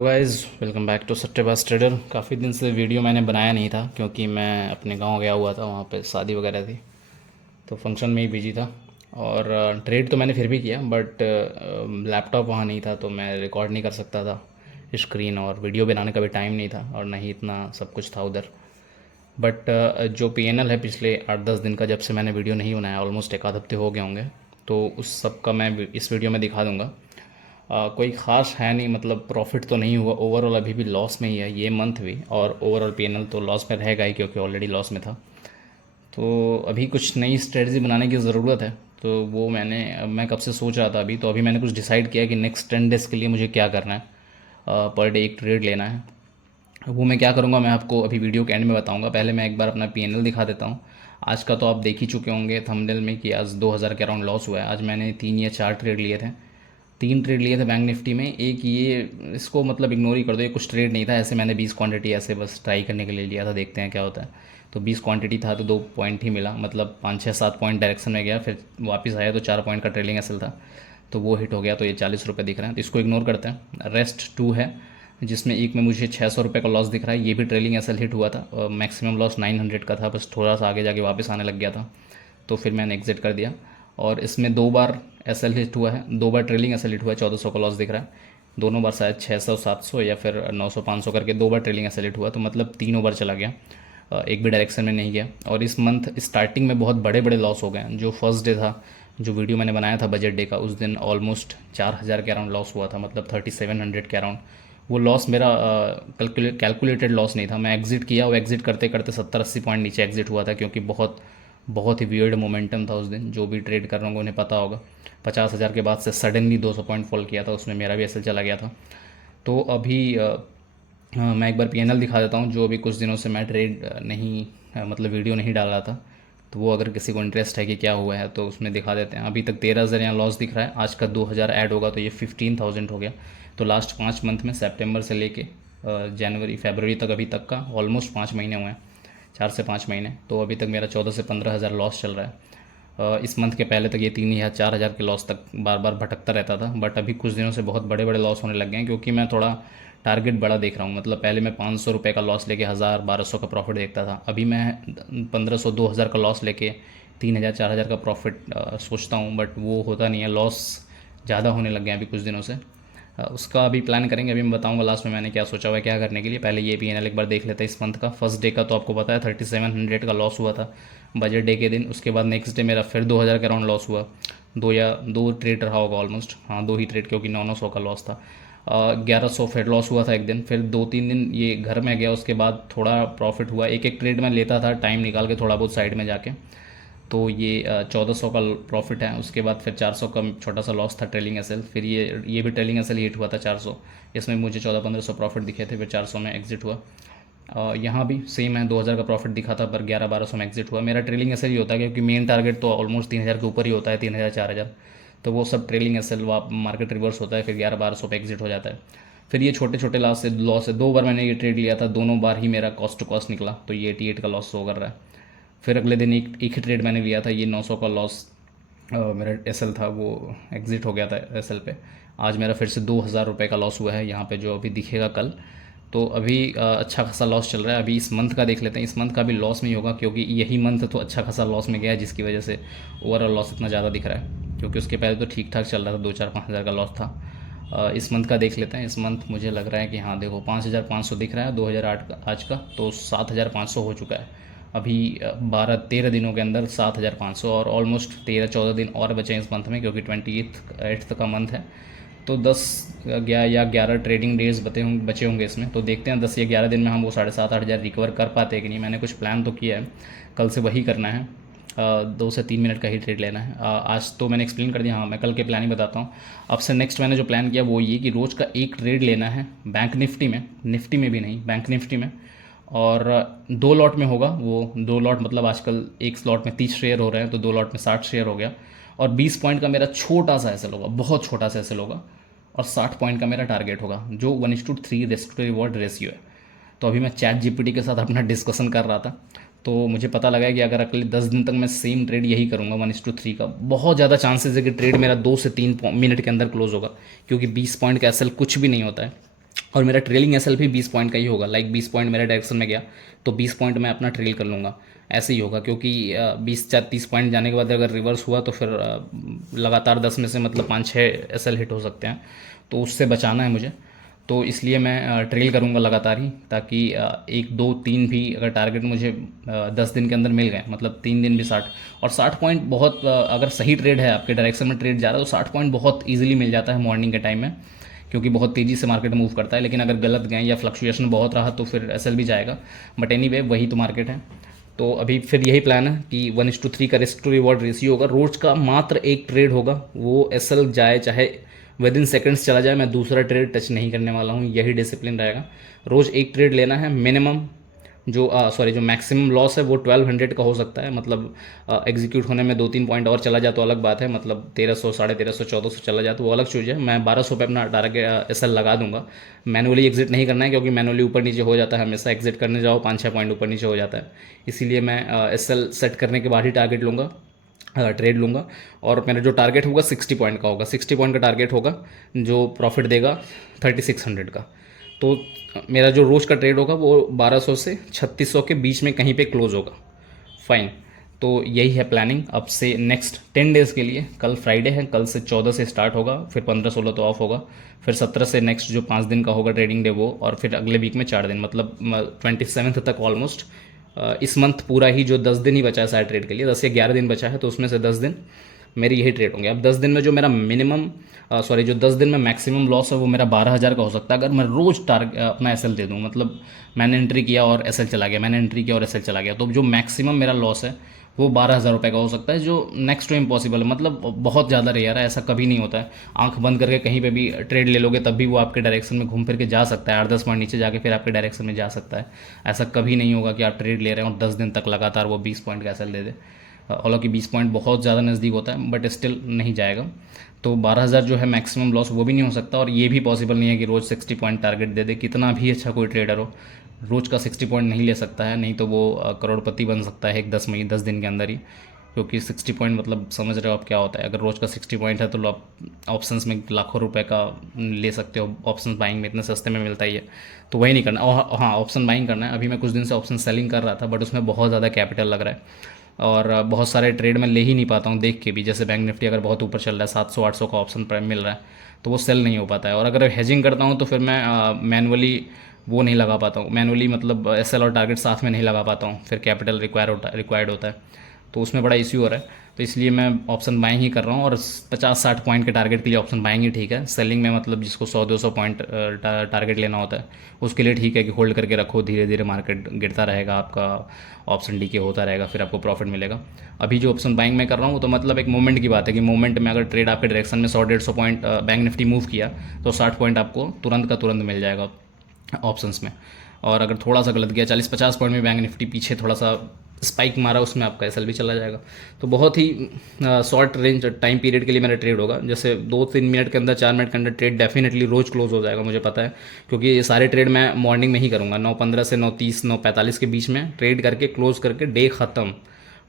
Guys, welcome back to सट्टेबाज trader. काफ़ी दिन से वीडियो मैंने बनाया नहीं था क्योंकि मैं अपने गांव गया हुआ था। वहाँ पे शादी वगैरह थी तो फंक्शन में ही बिजी था। और ट्रेड तो मैंने फिर भी किया, बट लैपटॉप वहाँ नहीं था तो मैं रिकॉर्ड नहीं कर सकता था स्क्रीन, और वीडियो बनाने का भी टाइम नहीं था और नहीं इतना सब कुछ था उधर। बट जो पीएनएल है पिछले 8-10 दिन का, जब से मैंने वीडियो नहीं बनाया, ऑलमोस्ट एक आध हफ्ते हो गए होंगे, तो उस सब का मैं इस वीडियो में दिखा दूंगा। कोई ख़ास है नहीं, मतलब प्रॉफिट तो नहीं हुआ, ओवरऑल अभी भी लॉस में ही है ये मंथ भी, और ओवरऑल पीएनएल तो लॉस में रहेगा ही क्योंकि ऑलरेडी लॉस में था। तो अभी कुछ नई स्ट्रेटजी बनाने की ज़रूरत है। तो वो मैं कब से सोच रहा था। अभी मैंने कुछ डिसाइड किया कि नेक्स्ट 10 डेज़ के लिए मुझे क्या करना है। पर डे एक ट्रेड लेना है। वो मैं क्या करूँगा मैं आपको अभी वीडियो के एंड में बताऊँगा। पहले मैं एक बार अपना पीएनएल दिखा देता हूँ। आज का तो आप देख ही चुके होंगे थंबनेल में कि आज 2000 के अराउंड लॉस हुआ है। आज मैंने 3 या 4 ट्रेड लिए थे। 3 ट्रेड लिए थे बैंक निफ्टी में। एक ये, इसको मतलब इग्नोर ही कर दो, ये कुछ ट्रेड नहीं था। ऐसे मैंने 20 क्वांटिटी ऐसे बस ट्राई करने के लिए लिया था, देखते हैं क्या होता है। तो 20 क्वांटिटी था तो 2 पॉइंट ही मिला, मतलब 5-6-7 पॉइंट डायरेक्शन में गया, फिर वापस आया तो 4 पॉइंट का ट्रेलिंग एसएल था, तो वो हिट हो गया। तो ये 40 रुपये दिख रहे हैं, तो इसको इग्नोर करते हैं। रेस्ट 2 है जिसमें एक में मुझे 600 रुपये का लॉस दिख रहा है। ये भी ट्रेलिंग एसएल हिट हुआ था। मैक्सिमम लॉस 900 का था, बस थोड़ा सा आगे जाके वापस आने लग गया था, तो फिर मैंने एग्जिट कर दिया। और इसमें 2 बार एसएल हिट हुआ है, 2 बार ट्रेलिंग एसएल हिट हुआ है। 1400 का लॉस दिख रहा है। दोनों बार शायद 600-700 या फिर 900-500 करके 2 बार ट्रेलिंग एसएल हिट हुआ, तो मतलब तीनों बार चला गया। एक भी डायरेक्शन में नहीं गया। और इस मंथ स्टार्टिंग में बहुत बड़े बड़े लॉस हो गए हैं। जो फर्स्ट डे था, जो वीडियो मैंने बनाया था बजट डे का, उस दिन ऑलमोस्ट 4000 के अराउंड लॉस हुआ था, मतलब 3700 के अराउंड। वो लॉस मेरा कैलकुलेटेड लॉस नहीं था। मैं एग्जिट किया, वो एग्जिट करते करते 70-80 पॉइंट नीचे एग्जिट हुआ था, क्योंकि बहुत बहुत ही वियर्ड मोमेंटम था उस दिन। जो भी ट्रेड कर रहे होंगे उन्हें पता होगा। 50,000 के बाद से सडनली 200 पॉइंट फॉल किया था, उसमें मेरा भी एसएल चला गया था। तो अभी मैं एक बार पीएनएल दिखा देता हूँ। जो अभी कुछ दिनों से मैं ट्रेड नहीं मतलब वीडियो नहीं डाल रहा था, तो वो अगर किसी को इंटरेस्ट है कि क्या हुआ है तो उसमें दिखा देते हैं। अभी तक 13,000 यहाँ लॉस दिख रहा है। आज का 2,000 ऐड होगा तो ये 15,000 हो गया। तो लास्ट 5 मंथ में सितंबर से लेके जनवरी फरवरी तक, अभी तक का ऑलमोस्ट 5 महीने हुए हैं, 4 से 5 महीने। तो अभी तक मेरा 14 से 15,000 लॉस चल रहा है। इस मंथ के पहले तक ये 3 या 4 हज़ार के लॉस तक बार बार भटकता रहता था, बट अभी कुछ दिनों से बहुत बड़े बड़े लॉस होने लग गए हैं, क्योंकि मैं थोड़ा टारगेट बड़ा देख रहा हूँ। मतलब पहले मैं 500 रुपये का लॉस लेके 1000-1200 का प्रॉफिट देखता था, अभी मैं 1500-2000 का लॉस लेके 3000-4000 का प्रॉफिट सोचता हूँ। बट वो होता नहीं है, लॉस ज़्यादा होने लग गए हैं अभी कुछ दिनों से। उसका अभी प्लान करेंगे। अभी मैं बताऊंगा लास्ट में मैंने क्या सोचा हुआ है क्या करने के लिए। पहले ये पीएनएल एक बार देख लेते हैं इस मंथ का। फर्स्ट डे का तो आपको पता है 3700 का लॉस हुआ था बजट डे के दिन। उसके बाद नेक्स्ट डे मेरा फिर 2000 के अराउंड लॉस हुआ। 2 ट्रेड रहा होगा ऑलमोस्ट, हाँ 2 ही ट्रेड, क्योंकि 900 का लॉस था। 1100 फिर लॉस हुआ था एक दिन। फिर 2-3 दिन ये घर में गया, उसके बाद थोड़ा प्रॉफिट हुआ। एक एक ट्रेड में लेता था टाइम निकाल के, थोड़ा बहुत साइड में जाके। तो ये 1400 का प्रॉफिट है। उसके बाद फिर 400 का छोटा सा लॉस था ट्रेलिंग एसएल। फिर ये भी ट्रेलिंग एसएल हिट हुआ था 400। इसमें मुझे 1400-1500 प्रॉफिट दिखे थे, फिर 400 में एग्जिट हुआ। यहाँ भी सेम है, 2000 का प्रॉफिट दिखा था पर 1100-1200 में एग्जिट हुआ। मेरा ट्रेलिंग एसएल ही होता है, क्योंकि मेन टारगेट तो ऑलमोस्ट 3000 के ऊपर ही होता है, 3000-4000। तो वो सब ट्रेलिंग एसएल मार्केट रिवर्स होता है, फिर 1100-1200 पे एग्जिट हो जाता है। फिर ये छोटे छोटे लॉस है 2 बार मैंने ये ट्रेड लिया था, दोनों बार ही मेरा कॉस्ट टू कॉस्ट निकला, तो ये 88 का लॉस शो कर रहा है। फिर अगले दिन एक ही ट्रेड मैंने लिया था, ये 900 का लॉस मेरा एसएल था, वो एग्जिट हो गया था एसएल पे। आज मेरा फिर से 2000 रुपये का लॉस हुआ है यहाँ पे, जो अभी दिखेगा कल। तो अभी अच्छा खासा लॉस चल रहा है। अभी इस मंथ का देख लेते हैं। इस मंथ का भी लॉस में ही होगा, क्योंकि यही मंथ तो अच्छा खासा लॉस में गया है, जिसकी वजह से ओवरऑल लॉस इतना ज़्यादा दिख रहा है। क्योंकि उसके पहले तो ठीक ठाक चल रहा था, 2-4-5 हज़ार का लॉस था। इस मंथ का देख लेते हैं। इस मंथ मुझे लग रहा है कि हाँ देखो 5500 दिख रहा है 2008 का आज का, तो 7500 हो चुका है अभी। 12-13 दिनों के अंदर 7500, और ऑलमोस्ट 13-14 दिन और बचे हैं इस मंथ में, क्योंकि 28th का मंथ है। तो 10 या 11 ट्रेडिंग डेज बचे होंगे इसमें। तो देखते हैं 10 या 11 दिन में हम वो 7,500-8,000 रिकवर कर पाते हैं कि नहीं। मैंने कुछ प्लान तो किया है, कल से वही करना है। 2 से 3 मिनट का ही ट्रेड लेना है। आज तो मैंने एक्सप्लेन कर दिया, हाँ मैं कल के प्लान ही बताता हूँ। अब से नेक्स्ट मैंने जो प्लान किया वो ये कि रोज़ का एक ट्रेड लेना है बैंक निफ्टी में, निफ्टी में भी नहीं, बैंक निफ्टी में। और 2 लॉट में होगा वो। 2 लॉट मतलब आजकल एक स्लॉट में 30 शेयर हो रहे हैं, तो 2 लॉट में 60 शेयर हो गया। और 20 पॉइंट का मेरा छोटा सा एसएल होगा, बहुत छोटा सा एसएल होगा। और 60 पॉइंट का मेरा टारगेट होगा, जो 1:3 रिस्क टू रिवॉर्ड रेशियो है। तो अभी मैं चैट जीपीटी के साथ अपना डिस्कशन कर रहा था, तो मुझे पता लगा है कि अगर अगले 10 दिन तक मैं सेम ट्रेड यही करूँगा 1:3 का, बहुत ज़्यादा चांसेस है कि ट्रेड मेरा 2 से 3 मिनट के अंदर क्लोज होगा, क्योंकि 20 पॉइंट का एसएल कुछ भी नहीं होता है। और मेरा ट्रेलिंग एसएल भी 20 पॉइंट का ही होगा, लाइक 20 पॉइंट मेरे डायरेक्शन में गया तो 20 पॉइंट मैं अपना ट्रेल कर लूँगा, ऐसे ही होगा। क्योंकि 20 या 30 पॉइंट जाने के बाद अगर रिवर्स हुआ तो फिर लगातार 10 में से मतलब 5-6 एसएल हिट हो सकते हैं, तो उससे बचाना है मुझे। तो इसलिए मैं ट्रेल करूँगा लगातार ही, ताकि 1 2 3 भी अगर टारगेट मुझे 10 दिन के अंदर मिल गए, मतलब 3 दिन भी 60, और 60 पॉइंट बहुत अगर सही ट्रेड है आपके डायरेक्शन में ट्रेड जा रहा है तो 60 पॉइंट बहुत ईजिली मिल जाता है मॉर्निंग के टाइम में, क्योंकि बहुत तेज़ी से मार्केट मूव करता है। लेकिन अगर गलत गए या फ्लक्चुएशन बहुत रहा तो फिर एसएल भी जाएगा, बट एनीवे वही तो मार्केट है। तो अभी फिर यही प्लान है कि 1:3 का रिस्क टू रिवॉर्ड रेशियो होगा, रोज का मात्र एक ट्रेड होगा, वो एसएल जाए चाहे विद इन सेकेंड्स चला जाए, मैं दूसरा ट्रेड टच नहीं करने वाला हूँ, यही डिसिप्लिन रहेगा। रोज़ एक ट्रेड लेना है मिनिमम, जो मैक्सिमम लॉस है वो 1200 का हो सकता है, मतलब एग्जीक्यूट होने में 2-3 पॉइंट और चला जाए तो अलग बात है, मतलब 1300 1350 1400 चला जाए तो वो अलग चीज़ है। मैं 1200 पे अपना टारगेट एसएल लगा दूंगा। मैनुअली एग्जिट नहीं करना है, क्योंकि मैनुअली ऊपर नीचे हो जाता है हमेशा, एग्जिट करने जाओ 5-6 पॉइंट ऊपर नीचे हो जाता है। इसीलिए मैं एसएल सेट करने के बाद ही टारगेट लूँगा, ट्रेड लूँगा। और मेरा जो टारगेट होगा 60 पॉइंट का होगा, 60 पॉइंट का टारगेट होगा, जो प्रॉफिट देगा 3600 का। तो मेरा जो रोज़ का ट्रेड होगा वो 1200 से 3600 के बीच में कहीं पे क्लोज होगा। फाइन। तो यही है प्लानिंग अब से नेक्स्ट 10 डेज़ के लिए। कल फ्राइडे है, कल से 14 से स्टार्ट होगा, फिर 15-16 तो ऑफ होगा, फिर 17 से नेक्स्ट जो 5 दिन का होगा ट्रेडिंग डे वो, और फिर अगले वीक में 4 दिन, मतलब 27 तक ऑलमोस्ट। इस मंथ पूरा ही जो 10 दिन ही बचा है शायद ट्रेड के लिए, 10 या 11 दिन बचा है, तो उसमें से 10 दिन मेरी यही ट्रेड होंगे। अब 10 दिन में जो मेरा मिनिमम जो 10 दिन में मैक्सिमम लॉस है वो मेरा 12,000 का हो सकता है, अगर मैं रोज़ टारगेट अपना एसएल दे दूँ। मतलब मैंने एंट्री किया और एसएल चला गया, मैंने एंट्री किया और एसएल चला गया, तो जो मैक्सिमम मेरा लॉस है वो 12,000 रुपये का हो सकता है, जो नेक्स्ट टू इम्पॉसिबल है, मतलब बहुत ज़्यादा रेयर है, ऐसा कभी नहीं होता है। आंख बंद करके कहीं पे भी ट्रेड ले लोगे तब भी वो आपके डायरेक्शन में घूम फिर के जा सकता है, 8-10 पॉइंट नीचे जाके फिर आपके डायरेक्शन में जा सकता है। ऐसा कभी नहीं होगा कि आप ट्रेड ले रहे हैं और 10 दिन तक लगातार वो 20 पॉइंट का एसएल दे दे। हालांकि 20 पॉइंट बहुत ज़्यादा नज़दीक होता है, बट स्टिल नहीं जाएगा। तो 12,000 जो है मैक्सिमम लॉस वो भी नहीं हो सकता, और ये भी पॉसिबल नहीं है कि रोज़ 60 पॉइंट टारगेट दे दे, कितना भी अच्छा कोई ट्रेडर हो रोज़ का 60 पॉइंट नहीं ले सकता है, नहीं तो वो करोड़पति बन सकता है एक 10 दिन के अंदर ही। क्योंकि 60 पॉइंट मतलब समझ रहे हो आप क्या होता है, अगर रोज़ का 60 पॉइंट है तो आप ऑप्शंस में लाखों रुपए का ले सकते हो, ऑप्शंस बाइंग में इतने सस्ते में मिलता ही है। तो वही नहीं करना, और हाँ ऑप्शन बाइंग करना है। अभी मैं कुछ दिन से ऑप्शन सेलिंग कर रहा था, बट उसमें बहुत ज़्यादा कैपिटल लग रहा है, और बहुत सारे ट्रेड में ले ही नहीं पाता हूँ देख के भी। जैसे बैंक निफ्टी अगर बहुत ऊपर चल रहा है, 700-800 का ऑप्शन प्राइम मिल रहा है, तो वो सेल नहीं हो पाता है। और अगर हेजिंग करता हूँ तो फिर मैं मैनुअली वो नहीं लगा पाता हूँ, मैनुअली मतलब एसएल और टारगेट साथ में नहीं लगा पाता हूँ, फिर कैपिटल रिक्वायर्ड होता है, तो उसमें बड़ा इश्यू हो रहा है। तो इसलिए मैं ऑप्शन बाइंग ही कर रहा हूँ, और 50-60 पॉइंट के टारगेट के लिए ऑप्शन बाइंग ही ठीक है। सेलिंग में मतलब जिसको 100-200 पॉइंट टारगेट लेना होता है उसके लिए ठीक है कि होल्ड करके रखो, धीरे धीरे मार्केट गिरता रहेगा, आपका ऑप्शन डीके होता रहेगा, फिर आपको प्रॉफिट मिलेगा। अभी जो ऑप्शन बाइंग में कर रहा हूँ तो मतलब एक मोमेंट की बात है कि मोमेंट में अगर ट्रेड आपके डायरेक्शन में 100-150 पॉइंट बैंक निफ्टी मूव किया तो 60 पॉइंट आपको तुरंत का तुरंत मिल जाएगा ऑप्शंस में। और अगर थोड़ा सा गलत गया 40-50 पॉइंट में बैंक निफ्टी पीछे थोड़ा सा स्पाइक मारा, उसमें आपका एसएल भी चला जाएगा। तो बहुत ही शॉर्ट रेंज टाइम पीरियड के लिए मेरा ट्रेड होगा, जैसे 2-3 मिनट के अंदर, 4 मिनट के अंदर ट्रेड डेफिनेटली रोज़ क्लोज हो जाएगा, मुझे पता है। क्योंकि ये सारे ट्रेड मैं मॉर्निंग में ही करूँगा, 9:15 से 9:30 9:45 के बीच में ट्रेड करके क्लोज करके डे ख़त्म।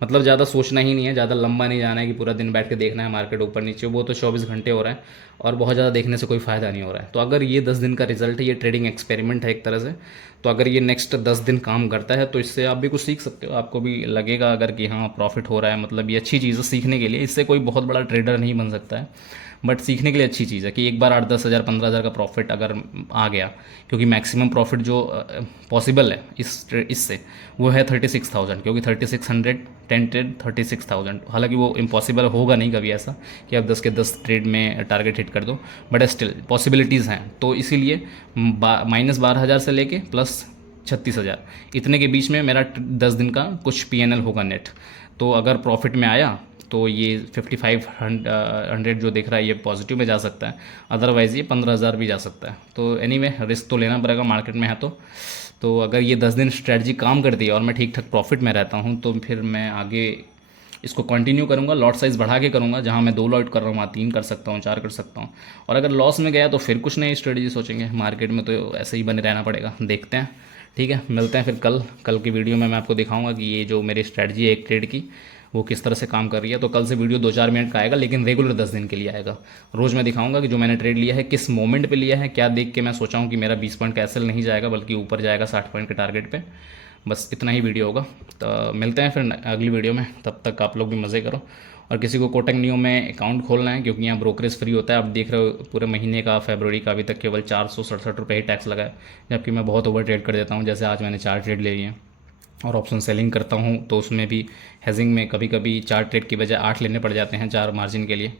मतलब ज़्यादा सोचना ही नहीं है, ज़्यादा लंबा नहीं जाना है कि पूरा दिन बैठ के देखना है मार्केट ऊपर नीचे, वो तो 24 घंटे हो रहा है और बहुत ज़्यादा देखने से कोई फ़ायदा नहीं हो रहा है। तो अगर ये 10 दिन का रिजल्ट है, ये ट्रेडिंग एक्सपेरिमेंट है एक तरह से, तो अगर ये नेक्स्ट 10 दिन काम करता है तो इससे आप भी कुछ सीख सकते हो, आपको भी लगेगा अगर कि हाँ प्रॉफिट हो रहा है, मतलब ये अच्छी चीज़ है सीखने के लिए। इससे कोई बहुत बड़ा ट्रेडर नहीं बन सकता है, बट सीखने के लिए अच्छी चीज़ है कि एक बार 8-10 हज़ार 15,000 का प्रॉफिट अगर आ गया, क्योंकि मैक्सिमम प्रॉफिट जो पॉसिबल है इससे वो है 36,000, क्योंकि 3600 टेंटेड 36,000। हालांकि वो इम्पॉसिबल होगा नहीं कभी ऐसा कि आप 10 के 10 ट्रेड में टारगेट हिट कर दो, बट स्टिल पॉसिबिलिटीज़ हैं। तो इसीलिए -12,000 से लेके प्लस 36,000 इतने के बीच में मेरा 10 दिन का कुछ पीएनएल होगा नेट। तो अगर प्रॉफिट में आया तो ये 5500 जो दिख रहा है ये पॉजिटिव में जा सकता है, अदरवाइज़ ये 15,000 भी जा सकता है। तो एनीवे रिस्क तो लेना पड़ेगा मार्केट में है तो अगर ये 10 दिन स्ट्रेटजी काम करती है और मैं ठीक ठाक प्रॉफिट में रहता हूँ तो फिर मैं आगे इसको कंटिन्यू करूँगा, लॉट साइज़ बढ़ा के करूँगा। जहाँ मैं 2 लॉट कर रहा हूँ वहाँ 3 कर सकता हूँ, 4 कर सकता हूँ। और अगर लॉस में गया तो फिर कुछ नई स्ट्रेटजी सोचेंगे, मार्केट में तो ऐसे ही बने रहना पड़ेगा, देखते हैं। ठीक है, मिलते हैं फिर कल की वीडियो में मैं आपको दिखाऊंगा कि ये जो मेरी स्ट्रेटजी है एक ट्रेड की वो किस तरह से काम कर रही है। तो कल से वीडियो 2-4 मिनट का आएगा, लेकिन रेगुलर 10 दिन के लिए आएगा। रोज़ मैं दिखाऊंगा कि जो मैंने ट्रेड लिया है किस मोमेंट पे लिया है, क्या देख के मैं सोचा हूँ कि मेरा 20 पॉइंट का एसएल नहीं जाएगा बल्कि ऊपर जाएगा 60 पॉइंट के टारगेट पे। बस इतना ही वीडियो होगा। तो मिलते हैं फिर अगली वीडियो में, तब तक आप लोग भी मज़े करो। और किसी को कोटक नियो में अकाउंट खोलना है, क्योंकि यहाँ ब्रोकरेज फ्री होता है। आप देख रहे हो पूरे महीने का, फरवरी का अभी तक केवल 467 रुपये ही टैक्स लगा है, जबकि मैं बहुत ओवर ट्रेड कर देता हूँ। जैसे आज मैंने 4 ट्रेड ले लिए हैं और ऑप्शन सेलिंग करता हूँ, तो उसमें भी हेजिंग में कभी कभी 4 ट्रेड की बजाय 8 लेने पड़ जाते हैं 4 मार्जिन के लिए।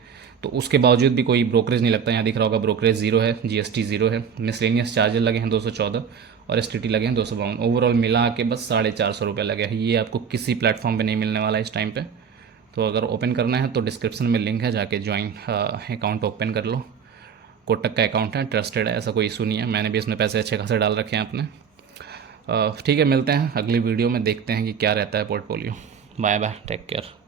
तो उसके बावजूद भी कोई ब्रोकरेज नहीं लगता। यहाँ दिख रहा होगा ब्रोकरेज ज़ीरो है, जीएसटी ज़ीरो है, मिसलेनियस चार्जेस लगे हैं 214 और एसटीटी लगे हैं 252। ओवरऑल मिला के बस 450 रुपये लगे हैं। ये आपको किसी प्लेटफॉर्म पे नहीं मिलने वाला इस टाइम पे। तो अगर ओपन करना है तो डिस्क्रिप्शन में लिंक है, जाके ज्वाइन अकाउंट ओपन कर लो। कोटक का अकाउंट है, ट्रस्टेड है, ऐसा कोई इशू नहीं है। मैंने भी इसमें पैसे अच्छे खासे डाल रखे हैं अपने। ठीक है, मिलते हैं अगली वीडियो में, देखते हैं कि क्या रहता है portfolio. Bye bye, take care.